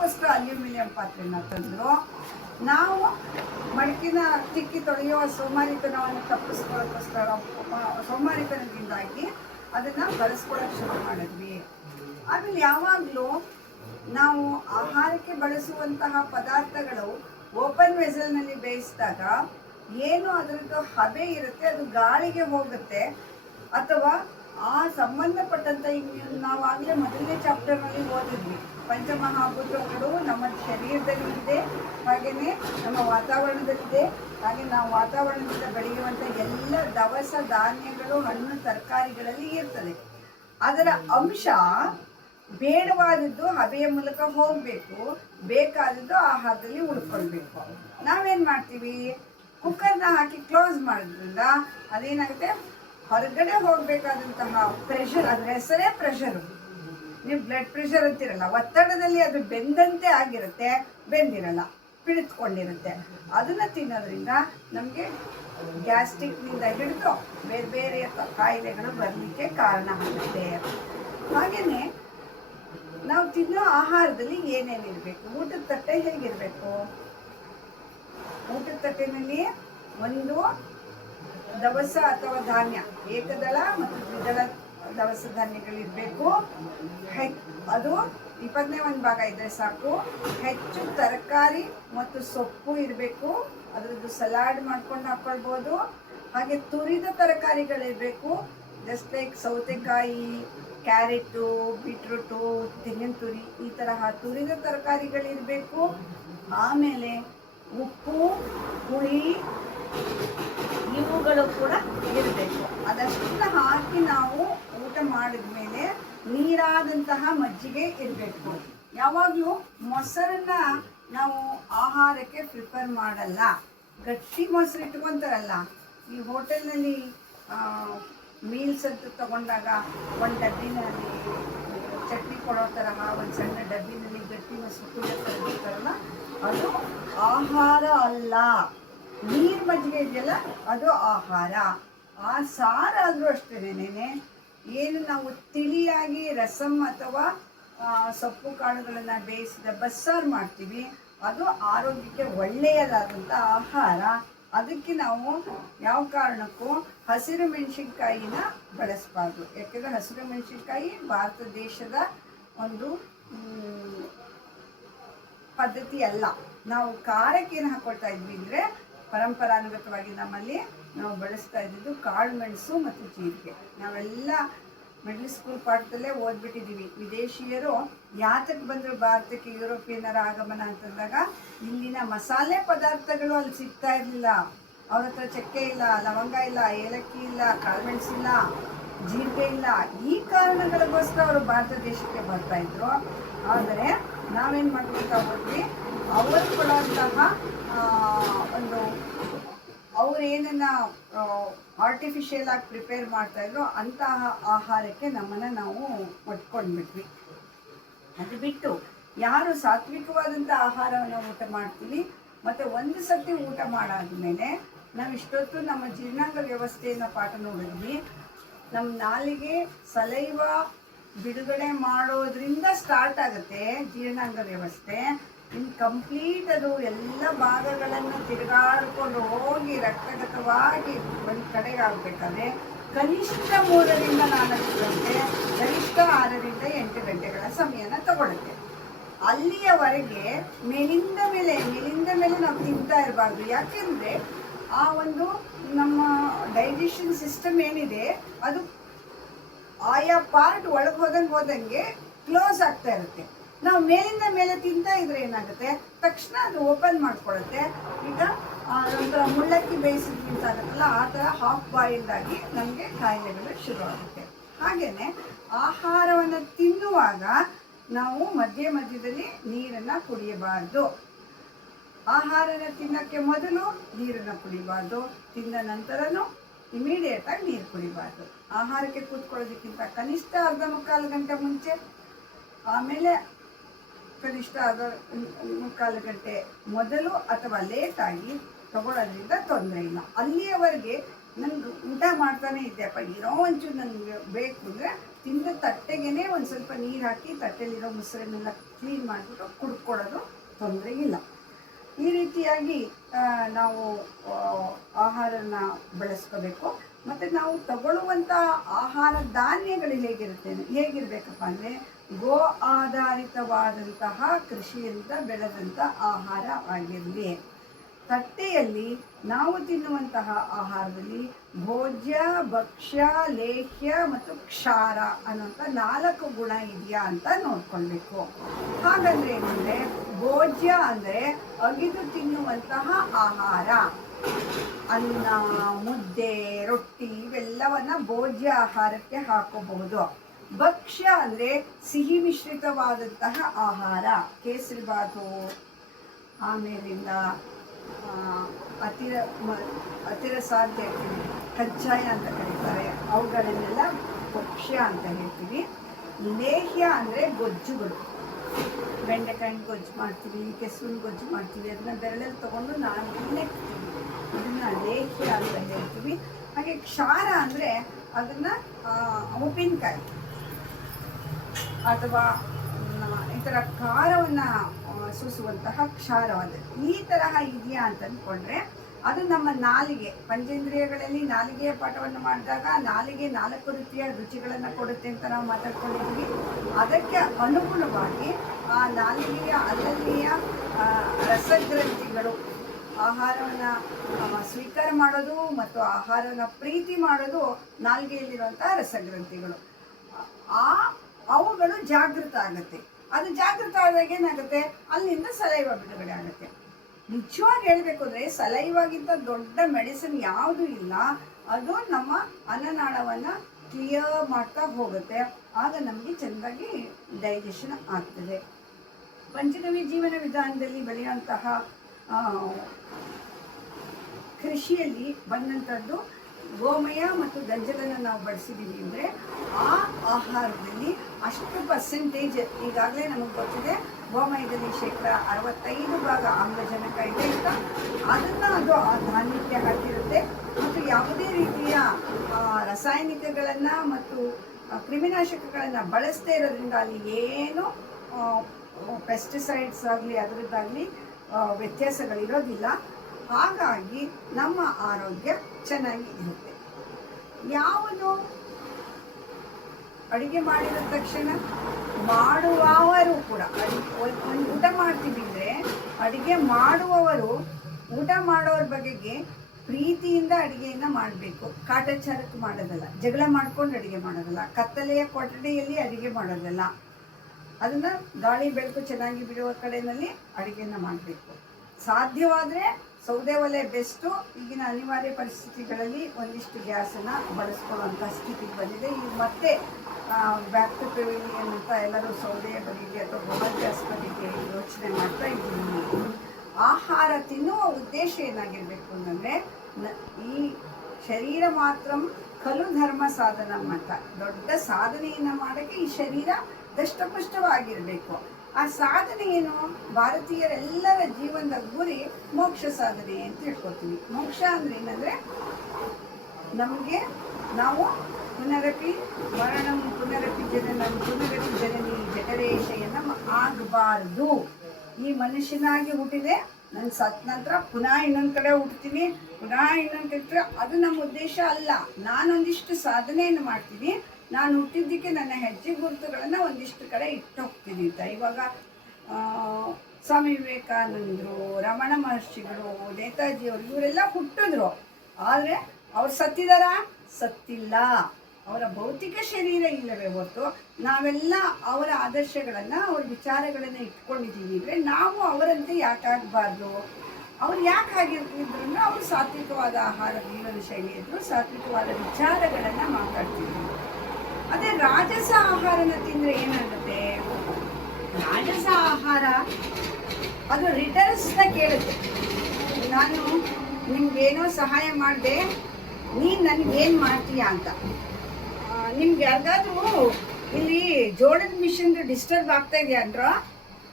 ಅದಕ್ಕೋಸ್ಕರ ಅಲ್ಯೂಮಿನಿಯಂ ಪಾತ್ರೆನ ತಂದರು. ನಾವು ಮಡಕಿನ ತಿಕ್ಕಿ ತೊಳೆಯುವ ಸೋಮಾರಿತನವನ್ನು ತಪ್ಪಿಸ್ಕೊಳ್ಳೋಕ್ಕೋಸ್ಕರ ಸೋಮಾರಿತನದಿಂದಾಗಿ ಅದನ್ನು ಬಳಸ್ಕೊಳ್ಳೋಕೆ ಶುರು ಮಾಡಿದ್ವಿ. ಆಮೇಲೆ ಯಾವಾಗಲೂ ನಾವು ಆಹಾರಕ್ಕೆ ಬಳಸುವಂತಹ ಪದಾರ್ಥಗಳು ಓಪನ್ ವೆಸಲ್ನಲ್ಲಿ ಬೇಯಿಸಿದಾಗ ಏನು ಅದರದ್ದು ಹಬೆ ಇರುತ್ತೆ ಅದು ಗಾಳಿಗೆ ಹೋಗುತ್ತೆ, ಅಥವಾ ಆ ಸಂಬಂಧಪಟ್ಟಂಥ ನಾವು ಆಗಲೇ ಮೊದಲನೇ ಚಾಪ್ಟರ್ನಲ್ಲಿ ಓದಿದ್ವಿ, ಪಂಚಮಹಾಭೂತಗಳು ನಮ್ಮ ಶರೀರದಲ್ಲಿ ಇದೆ, ಹಾಗೆಯೇ ನಮ್ಮ ವಾತಾವರಣದಲ್ಲಿದೆ. ಹಾಗೆ ನಾವು ವಾತಾವರಣದಿಂದ ಬೆಳೆಯುವಂಥ ಎಲ್ಲ ದವಸ ಧಾನ್ಯಗಳು, ಹಣ್ಣು ತರಕಾರಿಗಳಲ್ಲಿ ಇರ್ತದೆ. ಅದರ ಅಂಶ ಬೇಡವಾದದ್ದು ಹಬೆಯ ಮೂಲಕ ಹೋಗಬೇಕು, ಬೇಕಾದದ್ದು ಆಹಾರದಲ್ಲಿ ಉಳ್ಕೊಳ್ಬೇಕು. ನಾವೇನು ಮಾಡ್ತೀವಿ, ಕುಕ್ಕರ್ನ ಹಾಕಿ ಕ್ಲೋಸ್ ಮಾಡೋದ್ರಿಂದ ಅದೇನಾಗುತ್ತೆ, ಹೊರಗಡೆ ಹೋಗಬೇಕಾದಂತಹ ಪ್ರೆಷರ್, ಅದ್ರ ಹೆಸರೇ ಪ್ರೆಷರು. ನೀವು ಬ್ಲಡ್ ಪ್ರೆಷರ್ ಅಂತಿರಲ್ಲ, ಒತ್ತಡದಲ್ಲಿ ಅದು ಬೆಂದಂತೆ ಆಗಿರುತ್ತೆ, ಬೆಂದಿರಲ್ಲ, ಪಿಳಿತ್ಕೊಂಡಿರುತ್ತೆ. ಅದನ್ನು ತಿನ್ನೋದ್ರಿಂದ ನಮಗೆ ಗ್ಯಾಸ್ಟ್ರಿಕ್ನಿಂದ ಹಿಡಿದು ಬೇರೆ ಬೇರೆ ಕಾಯಿಲೆಗಳು ಬರಲಿಕ್ಕೆ ಕಾರಣ ಆಗುತ್ತೆ. ಹಾಗೆಯೇ ನಾವು ತಿನ್ನೋ ಆಹಾರದಲ್ಲಿ ಏನೇನಿರಬೇಕು, ಊಟದ ತಟ್ಟೆ ಹೇಗಿರಬೇಕು, ಊಟದ ತಟ್ಟೆನಲ್ಲಿ ಒಂದು ದವಸ ಅಥವಾ ಧಾನ್ಯ, ಏಕದಳ ಮತ್ತು ದ್ವಿದಳ ದವಸ ಧಾನ್ಯಗಳಿರಬೇಕು. ಅದು 1/20 ಭಾಗ ಇದ್ದರೆ ಸಾಕು. ಹೆಚ್ಚು ತರಕಾರಿ ಮತ್ತು ಸೊಪ್ಪು ಇರಬೇಕು, ಅದರದ್ದು ಸಲಾಡ್ ಮಾಡ್ಕೊಂಡು ಹಾಕ್ಕೊಳ್ಬೋದು. ಹಾಗೆ ತುರಿದ ತರಕಾರಿಗಳಿರಬೇಕು, ಜಸ್ಟ್ ಲೈಕ್ ಸೌತೆಕಾಯಿ, ಕ್ಯಾರೆಟು, ಬೀಟ್ರೂಟು, ತೆಂಗಿನ ತುರಿ, ಈ ತರಹ ತುರಿದ ತರಕಾರಿಗಳಿರಬೇಕು. ಆಮೇಲೆ ಉಪ್ಪು, ಹುಳಿ ಇವುಗಳು ಕೂಡ ಇರಬೇಕು. ಅದಷ್ಟನ್ನ ಹಾಕಿ ನಾವು ಊಟ ಮಾಡಿದ ಮೇಲೆ ನೀರಾದಂತಹ ಮಜ್ಜಿಗೆ ಇರಬೇಕು. ಯಾವಾಗಲೂ ಮೊಸರನ್ನ ನಾವು ಆಹಾರಕ್ಕೆ ಪ್ರಿಫರ್ ಮಾಡಲ್ಲ. ಗಟ್ಟಿ ಮೊಸರು ಇಟ್ಕೊತಾರಲ್ಲ, ಈ ಹೋಟೆಲ್ನಲ್ಲಿ ಮೀಲ್ಸ್ ಅಂತ ತಗೊಂಡಾಗ ಒಂದು ಡಬ್ಬಿನಲ್ಲಿ ಚಟ್ನಿ ಕೊಡೋ ತರಹ ಒಂದು ಸಣ್ಣ ಡಬ್ಬಿನಲ್ಲಿ ಗಟ್ಟಿ ಮೊಸರು ಕುಡಿಯೋತಾರಲ್ಲ, ಅದು ಆಹಾರ ಅಲ್ಲ. ನೀರು ಮಜ್ಜಿಗೆ ಇದೆಯಲ್ಲ ಅದು ಆಹಾರ. ಆ ಸಾರಾದರೂ ಅಷ್ಟೇನೆ, ಏನು ನಾವು ತಿಳಿಯಾಗಿ ರಸಮ್ ಅಥವಾ ಸೊಪ್ಪು ಕಾಳುಗಳನ್ನು ಬೇಯಿಸಿದ ಬಸ್ಸಾರು ಮಾಡ್ತೀವಿ, ಅದು ಆರೋಗ್ಯಕ್ಕೆ ಒಳ್ಳೆಯದಾದಂಥ ಆಹಾರ. ಅದಕ್ಕೆ ನಾವು ಯಾವ ಕಾರಣಕ್ಕೂ ಹಸಿರು ಮೆಣಸಿನ್ಕಾಯಿನ ಬಳಸಬಾರ್ದು. ಯಾಕೆಂದರೆ ಹಸಿರು ಮೆಣಸಿನ್ಕಾಯಿ ಭಾರತ ದೇಶದ ಒಂದು ಪದ್ಧತಿ ಅಲ್ಲ. ನಾವು ಖಾರಕ್ಕೆ ಏನು ಹಾಕ್ಕೊಳ್ತಾ ಇದ್ವಿ ಅಂದರೆ, ಪರಂಪರಾನುಗತವಾಗಿ ನಮ್ಮಲ್ಲಿ ನಾವು ಬಳಸ್ತಾ ಇದ್ದಿದ್ದು ಕಾಳು ಮೆಣಸು ಮತ್ತು ಜೀರಿಗೆ. ನಾವೆಲ್ಲ ಮಿಡ್ಲ್ ಸ್ಕೂಲ್ ಪಾಠದಲ್ಲೇ ಓದ್ಬಿಟ್ಟಿದ್ದೀವಿ. ವಿದೇಶಿಯರು ಯಾತಕ್ಕೆ ಬಂದರು ಭಾರತಕ್ಕೆ, ಯುರೋಪಿಯನ್ನರ ಆಗಮನ ಅಂತಂದಾಗ ಇಲ್ಲಿನ ಮಸಾಲೆ ಪದಾರ್ಥಗಳು ಅಲ್ಲಿ ಸಿಗ್ತಾ ಇರಲಿಲ್ಲ. ಅವ್ರ ಹತ್ರ ಚಕ್ಕೆ ಇಲ್ಲ, ಲವಂಗ ಇಲ್ಲ, ಏಲಕ್ಕಿ ಇಲ್ಲ, ಕಾಳು ಮೆಣಸಿಲ್ಲ, ಜೀರಿಗೆ ಇಲ್ಲ. ಈ ಕಾರಣಗಳಿಗೋಸ್ಕರ ಅವರು ಭಾರತ ದೇಶಕ್ಕೆ ಬರ್ತಾಯಿದ್ರು. ಆದರೆ ನಾವೇನು ಮಾಡ್ಕೊಳ್ತಾ ಹೋದ್ವಿ, ಅವರು ಕೊಡುವಂತಹ ಒಂದು ಅವ್ರು ಏನನ್ನು ಆರ್ಟಿಫಿಷಿಯಲ್ ಆಗಿ ಪ್ರಿಪೇರ್ ಮಾಡ್ತಾಯಿದ್ರು ಅಂತಹ ಆಹಾರಕ್ಕೆ ನಮ್ಮನ್ನು ನಾವು ಒಟ್ಕೊಂಡ್ಬಿಟ್ವಿ. ಅದು ಬಿಟ್ಟು ಯಾರು ಸಾತ್ವಿಕವಾದಂಥ ಆಹಾರವನ್ನು ಊಟ ಮಾಡ್ತೀವಿ, ಮತ್ತು ಒಂದು ಸರ್ತಿ ಊಟ ಮಾಡಾದ್ಮೇಲೆ ನಾವು ಇಷ್ಟೊತ್ತು ನಮ್ಮ ಜೀರ್ಣಾಂಗ ವ್ಯವಸ್ಥೆಯನ್ನು ಪಾಠ ನೋಡಿದ್ವಿ. ನಮ್ಮ ನಾಲಿಗೆ ಸಲೈವ ಬಿಡುಗಡೆ ಮಾಡೋದ್ರಿಂದ ಸ್ಟಾರ್ಟ್ ಆಗುತ್ತೆ ಜೀರ್ಣಾಂಗ ವ್ಯವಸ್ಥೆ. ಇನ್ನು ಕಂಪ್ಲೀಟ್ ಅದು ಎಲ್ಲ ಭಾಗಗಳನ್ನು ತಿರುಗಾಡಿಕೊಂಡು ಹೋಗಿ ರಕ್ತಗತವಾಗಿ ಒಂದು ಕಡೆಗೆ ಆಗಬೇಕಾದ್ರೆ ಕನಿಷ್ಠ 3 ರಿಂದ 4 ಗಂಟೆ, ಗರಿಷ್ಠ 6 ರಿಂದ 8 ಗಂಟೆಗಳ ಸಮಯನ ತಗೊಳುತ್ತೆ. ಅಲ್ಲಿಯವರೆಗೆ ಮೇಲಿಂದ ಮೇಲೆ ನಾವು ತಿಂತಾ ಇರಬಾರ್ದು. ಯಾಕೆಂದರೆ ಆ ಒಂದು ನಮ್ಮ ಡೈಜೆಷನ್ ಸಿಸ್ಟಮ್ ಏನಿದೆ ಅದು ಆಯಾ ಪಾರ್ಟ್ ಒಳಗೆ ಹೋದಂಗೆ ಕ್ಲೋಸ್ ಆಗ್ತಾ ಇರುತ್ತೆ. ನಾವು ಮೇಲಿಂದ ಮೇಲೆ ತಿಂತಾ ಇದ್ರೆ ಏನಾಗುತ್ತೆ, ತಕ್ಷಣ ಅದು ಓಪನ್ ಮಾಡ್ಕೊಳ್ಳುತ್ತೆ. ಈಗ ಒಂಥರ ಮುಳ್ಳಕ್ಕಿ ಬೇಯಿಸಿದ್ರಿಂದ ಆಗುತ್ತಲ್ಲ, ಆ ಥರ ಹಾಫ್ ಬಾಯಿಲ್ದಾಗಿ ನಮಗೆ ಕಾಯಿಲೆಗಳು ಶುರುವಾಗುತ್ತೆ. ಹಾಗೆಯೇ ಆಹಾರವನ್ನು ತಿನ್ನುವಾಗ ನಾವು ಮಧ್ಯದಲ್ಲಿ ನೀರನ್ನು ಕುಡಿಯಬಾರ್ದು. ಆಹಾರನ ತಿನ್ನೋಕ್ಕೆ ಮೊದಲು ನೀರನ್ನು ಕುಡಿಬಾರ್ದು, ತಿಂದ ನಂತರನೂ ಇಮಿಡಿಯೇಟಾಗಿ ನೀರು ಕುಡಿಬಾರ್ದು. ಆಹಾರಕ್ಕೆ ಕೂತ್ಕೊಳ್ಳೋದಕ್ಕಿಂತ ಕನಿಷ್ಠ 1/4 ಗಂಟೆ ಮುಂಚೆ, ಆಮೇಲೆ ಕನಿಷ್ಠ 1/4 ಗಂಟೆ ಮೊದಲು ಅಥವಾ ಲೇಟಾಗಿ ತಗೊಳ್ಳೋದ್ರಿಂದ ತೊಂದರೆ ಇಲ್ಲ. ಅಲ್ಲಿಯವರೆಗೆ ನನಗೆ ಊಟ ಮಾಡ್ತಾನೆ ಇದ್ದೆಪ್ಪ, ಏನೋ ಒಂಚೂರು ನನಗೆ ಬೇಕು ಅಂದರೆ ತಿಂದ ತಟ್ಟೆಗೇನೆ ಒಂದು ಸ್ವಲ್ಪ ನೀರು ಹಾಕಿ ತಟ್ಟೆಲಿರೋ ಮೊಸರನ್ನೆಲ್ಲ ಕ್ಲೀನ್ ಮಾಡಿಬಿಟ್ಟು ಕುಡ್ಕೊಳ್ಳೋದು ತೊಂದರೆ ಇಲ್ಲ. ಈ ರೀತಿಯಾಗಿ ನಾವು ಆಹಾರನ ಬಳಸ್ಕೋಬೇಕು. ಮತ್ತು ನಾವು ತಗೊಳ್ಳುವಂಥ ಆಹಾರ ಧಾನ್ಯಗಳು ಹೇಗಿರಬೇಕಪ್ಪ ಅಂದರೆ ಗೋ ಆಧಾರಿತವಾದಂತಹ ಕೃಷಿಯಿಂದ ಬೆಳೆದಂಥ ಆಹಾರ ಆಗಿರಲಿ. ತಟ್ಟೆಯಲ್ಲಿ ನಾವು ತಿನ್ನುವಂತಹ ಆಹಾರದಲ್ಲಿ ಭೋಜ್ಯ, ಭಕ್ಷ್ಯ, ಲೇಹ್ಯ ಮತ್ತು ಕ್ಷಾರ ಅನ್ನೋಂಥ 4 ಗುಣ ಇದೆಯಾ ಅಂತ ನೋಡ್ಕೊಳ್ಬೇಕು. ಹಾಗಂದ್ರೆ ಏನಂದರೆ ಭೋಜ್ಯ ಅಂದರೆ ಅಗಿದು ತಿನ್ನುವಂತಹ ಆಹಾರ, ಅನ್ನ, ಮುದ್ದೆ, ರೊಟ್ಟಿ ಇವೆಲ್ಲವನ್ನ ಭೋಜ್ಯ ಆಹಾರಕ್ಕೆ ಹಾಕೋಬಹುದು. ಭಕ್ಷ್ಯ ಅಂದರೆ ಸಿಹಿ ಮಿಶ್ರಿತವಾದಂತಹ ಆಹಾರ, ಕೇಸರಿಬಾತು, ಆಮೇಲಿಂದ ಅತಿರಸಾಧ್ಯ ಕಜ್ಜಾಯ ಅಂತ ಕರೀತಾರೆ, ಅವುಗಳನ್ನೆಲ್ಲ ಭಕ್ಷ್ಯ ಅಂತ ಹೇಳ್ತೀವಿ. ಲೇಹ್ಯ ಅಂದರೆ ಗೊಜ್ಜುಗಳು, ಬೆಂಡೆಕಾಯಿನ ಗೊಜ್ಜು ಮಾಡ್ತೀವಿ, ಕೆಸುವಿನ ಗೊಜ್ಜು ಮಾಡ್ತೀವಿ, ಅದನ್ನ ಬೆರಳಲ್ಲಿ ತೊಗೊಂಡು ನಾವು ನೆಕ್ತೀವಿ, ಅದನ್ನು ಲೇಹ್ಯ ಅಂತ ಹೇಳ್ತೀವಿ. ಹಾಗೆ ಕ್ಷಾರ ಅಂದರೆ ಅದನ್ನು ಉಪ್ಪಿನಕಾಯಿ ಅಥವಾ ಈ ಥರ ಖಾರವನ್ನು ಸೂಸುವಂತಹ ಕ್ಷಾರವಾದ ಈ ತರಹ ಇದೆಯಾ ಅಂತ ಅಂದ್ಕೊಂಡ್ರೆ ಅದು ನಮ್ಮ ನಾಲಿಗೆ, ಪಂಚೇಂದ್ರಿಯಗಳಲ್ಲಿ ನಾಲಿಗೆಯ ಪಾಠವನ್ನು ಮಾಡಿದಾಗ ನಾಲಿಗೆ 4 ರೀತಿಯ ರುಚಿಗಳನ್ನು ಕೊಡುತ್ತೆ ಅಂತ ನಾವು ಮಾತಾಡ್ಕೊಂಡಿದ್ದೀವಿ. ಅದಕ್ಕೆ ಅನುಗುಣವಾಗಿ ಆ ನಾಲಿಗೆಯ ಅಲ್ಲಲ್ಲಿಯ ರಸಗ್ರಂಥಿಗಳು ಆಹಾರವನ್ನು ಸ್ವೀಕಾರ ಮಾಡೋದು ಮತ್ತು ಆಹಾರವನ್ನು ಪ್ರೀತಿ ಮಾಡೋದು ನಾಲಿಗೆಯಲ್ಲಿರುವಂಥ ರಸಗ್ರಂಥಿಗಳು. ಅವುಗಳು ಜಾಗೃತ ಆಗುತ್ತೆ. ಅದು ಜಾಗೃತ ಆದಾಗ ಏನಾಗುತ್ತೆ, ಅಲ್ಲಿಂದ ಸಲೈವ ಬಿಡುಗಡೆ ಆಗುತ್ತೆ. ನಿಜವಾಗಿ ಹೇಳಬೇಕು ಅಂದರೆ ಸಲೈವಾಗಿಂತ ದೊಡ್ಡ ಮೆಡಿಸಿನ್ ಯಾವುದೂ ಇಲ್ಲ. ಅದು ನಮ್ಮ ಅನ್ನನಾಳವನ್ನು ಕ್ಲಿಯರ್ ಮಾಡ್ತಾ ಹೋಗುತ್ತೆ. ಆಗ ನಮಗೆ ಚೆಂದಾಗಿ ಡೈಜೆಷನ್ ಆಗ್ತದೆ. ಪಂಚಗವ್ಯ ಜೀವನ ವಿಧಾನದಲ್ಲಿ ಬೆಳೆಯುವಂತಹ ಕೃಷಿಯಲ್ಲಿ ಬಂದಂಥದ್ದು ಗೋಮಯ ಮತ್ತು ಗಂಜಲನ್ನು ನಾವು ಬಳಸಿದ್ದೀವಿ ಅಂದರೆ ಆ ಆಹಾರದಲ್ಲಿ ಅಷ್ಟು ಪರ್ಸೆಂಟೇಜ್ ಈಗಾಗಲೇ ನಮಗೆ ಗೊತ್ತಿದೆ. ಗೋಮಯದಲ್ಲಿ 65% ಆಮ್ಲಜನಕ ಇದೆ ಅಂತ, ಅದನ್ನು ಅದು ಆ ಧಾನ್ಯಕ್ಕೆ ಹಾಕಿರುತ್ತೆ. ಮತ್ತು ಯಾವುದೇ ರೀತಿಯ ರಾಸಾಯನಿಕಗಳನ್ನು ಮತ್ತು ಕ್ರಿಮಿನಾಶಕಗಳನ್ನು ಬಳಸದೇ ಇರೋದ್ರಿಂದ ಅಲ್ಲಿ ಏನು ಪೆಸ್ಟಿಸೈಡ್ಸ್ ಆಗಲಿ ಅದರದ್ದಾಗಲಿ ವ್ಯತ್ಯಾಸಗಳಿರೋದಿಲ್ಲ. ಹಾಗಾಗಿ ನಮ್ಮ ಆರೋಗ್ಯ ಚೆನ್ನಾಗಿ ಇರುತ್ತೆ. ಯಾವುದು ಅಡುಗೆ ಮಾಡಿದ ತಕ್ಷಣ ಮಾಡುವವರು ಕೂಡ ಒಂದು ಊಟ ಮಾಡ್ತೀವಿ ಅಂದರೆ ಅಡುಗೆ ಮಾಡುವವರು ಊಟ ಮಾಡೋರ ಬಗೆಗೆ ಪ್ರೀತಿಯಿಂದ ಅಡುಗೆಯನ್ನು ಮಾಡಬೇಕು. ಕಾಟಾಚಾರಕ್ಕೆ ಮಾಡೋದಲ್ಲ, ಜಗಳ ಮಾಡ್ಕೊಂಡು ಅಡುಗೆ ಮಾಡೋದಲ್ಲ, ಕತ್ತಲೆಯ ಕೊಠಡಿಯಲ್ಲಿ ಅಡುಗೆ ಮಾಡೋದಲ್ಲ. ಅದನ್ನು ಗಾಳಿ ಬೆಳಕು ಚೆನ್ನಾಗಿ ಬಿಡುವ ಕಡೆಯಲ್ಲಿ ಅಡುಗೆಯನ್ನು ಮಾಡಬೇಕು. ಸಾಧ್ಯವಾದರೆ ಸೌದೆ ಒಲೆ ಬೆಸ್ಟು. ಈಗಿನ ಅನಿವಾರ್ಯ ಪರಿಸ್ಥಿತಿಗಳಲ್ಲಿ ಒಂದಿಷ್ಟು ಗ್ಯಾಸನ್ನು ಬಳಸ್ಕೊಳ್ಳುವಂಥ ಸ್ಥಿತಿಗೆ ಬಂದಿದೆ. ಈಗ ಮತ್ತೆ ಬ್ಯಾಕ್ ಟು ಪೆವಿಲಿಯನ್ ಅಂತ ಎಲ್ಲರೂ ಸೌದೆಯ ಬಗೆಗೆ ಅಥವಾ ಗೋಬರ್ ಗ್ಯಾಸ್ ಬಗೆಗೆ ಯೋಚನೆ ಮಾಡ್ತಾ ಇದ್ದೀವಿ. ಆಹಾರ ತಿನ್ನುವ ಉದ್ದೇಶ ಏನಾಗಿರಬೇಕು ಅಂತಂದರೆ ಈ ಶರೀರ ಮಾತ್ರ ಖಲು ಧರ್ಮ ಸಾಧನ ಅಂತ ದೊಡ್ಡ ಸಾಧನೆಯನ್ನು ಮಾಡೋಕ್ಕೆ ಈ ಶರೀರ ದಷ್ಟಪುಷ್ಟವಾಗಿರಬೇಕು. ಆ ಸಾಧನೆ ಏನು? ಭಾರತೀಯರೆಲ್ಲರ ಜೀವನದ ಗುರಿ ಮೋಕ್ಷ ಸಾಧನೆ ಅಂತ ಹೇಳ್ಕೊತೀವಿ. ಮೋಕ್ಷ ಅಂದ್ರೆ ಏನಂದರೆ ನಮಗೆ ನಾವು ಪುನರಪಿ ಮರಣಂ ಪುನರಪಿ ಜನನಂ ಪುನರಪಿ ಜನನಿ ಜಠರೇಶಯನ ಆಗಬಾರ್ದು. ಈ ಮನುಷ್ಯನಾಗಿ ಹುಟ್ಟಿದೆ, ನಾನು ಸತ್ ನಂತರ ಪುನಃ ಇನ್ನೊಂದು ಕಡೆ ಹುಡ್ತೀನಿ, ಪುನಃ ಇನ್ನೊಂದು ಕಡೆ. ಅದು ನಮ್ಮ ಉದ್ದೇಶ ಅಲ್ಲ. ನಾನೊಂದಿಷ್ಟು ಸಾಧನೆಯನ್ನು ಮಾಡ್ತೀನಿ, ನಾನು ಹುಟ್ಟಿದ್ದಕ್ಕೆ ನನ್ನ ಹೆಜ್ಜೆ ಗುರುತುಗಳನ್ನು ಒಂದಿಷ್ಟು ಕಡೆ ಇಟ್ಟು ಹೋಗ್ತೀನಿ ಅಂತ. ಇವಾಗ ಸ್ವಾಮಿ ವಿವೇಕಾನಂದರು, ರಮಣ ಮಹರ್ಷಿಗಳು, ನೇತಾಜಿಯವರು ಇವರೆಲ್ಲ ಹುಟ್ಟಿದ್ರು. ಆದರೆ ಅವ್ರು ಸತ್ತಿದಾರಾ? ಸತ್ತಿಲ್ಲ. ಅವರ ಭೌತಿಕ ಶರೀರ ಇಲ್ಲವೇ ಹೊರತು ನಾವೆಲ್ಲ ಅವರ ಆದರ್ಶಗಳನ್ನು, ಅವರ ವಿಚಾರಗಳನ್ನು ಇಟ್ಕೊಂಡಿದ್ದೀವಿ ಅಂದರೆ ನಾವು ಅವರಂತೆ ಯಾಕಾಗಬಾರ್ದು? ಅವ್ರು ಯಾಕೆ ಆಗಿರ್ತಿದ್ರು ಅಂದರೆ ಅವರು ಸಾತ್ವಿಕವಾದ ಆಹಾರ ಜೀವನ ಶೈಲಿ ಇದ್ರು, ಸಾತ್ವಿಕವಾದ ವಿಚಾರಗಳನ್ನು ಮಾತಾಡ್ತಿದ್ರು. ಅದೇ ರಾಜಸ ಆಹಾರನ ತಿಂದರೆ ಏನಾಗುತ್ತೆ? ರಾಜಸ ಆಹಾರ ಅದು ರಿಟರ್ನ್ಸ್ನ ಕೇಳುತ್ತೆ. ನಾನು ನಿಮ್ಗೇನೋ ಸಹಾಯ ಮಾಡಿದೆ, ನೀನು ನನಗೇನು ಮಾಡ್ತೀಯ ಅಂತ. ನಿಮ್ಗೆ ಯಾರಿಗಾದ್ರೂ ಇಲ್ಲಿ ಜೋಳದ ಮಿಷನ್ದು ಡಿಸ್ಟರ್ಬ್ ಆಗ್ತಾ ಇದೆಯಾ ಅಂದ್ರ